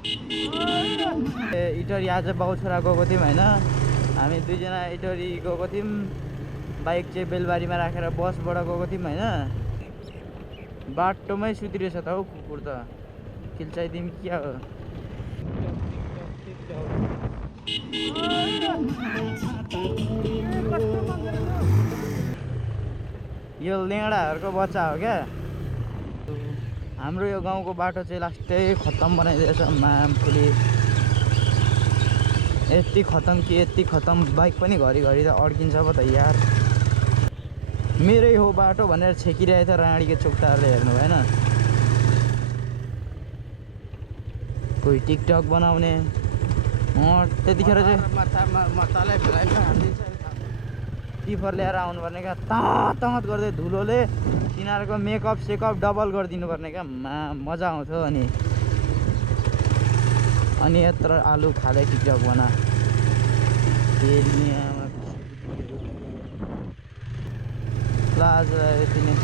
इटरी आज बाउ छोरा गएको थियौँ होइन। हामी दुईजना इटरी गएको थियौँ। बाइक चाहिँ बेलबारीमा राखेर बसबाट गएको थियौँ होइन। बाटोमै सुतिरहेछ त हौ कुकुर त। खिल्चाइदिउँ क्या हो। यो लेङडाहरूको बच्चा हो क्या। हाम्रो यो गाउँको बाटो चाहिँ लास्टै खत्तम बनाइदिएछ मामफुली। यति खत्तम कि यति खत्तम, बाइक पनि घरिघरि त अड्किन्छ पो त यार। मेरै हो बाटो भनेर छेकिरहेको थियो राँडीको चोक्टाहरूले, हेर्नु भएन। कोही टिकटक बनाउने त्यतिखेर चाहिँ टिफर ल्याएर आउनुपर्ने क्या। ताँत गर्दै धुलोले तिनीहरूको मेकअप सेकअप डबल गरिदिनु पर्ने क्या। मजा आउँथ्यो। अनि यत्रो आलु खाँदै टिकटक बना आज यति नै।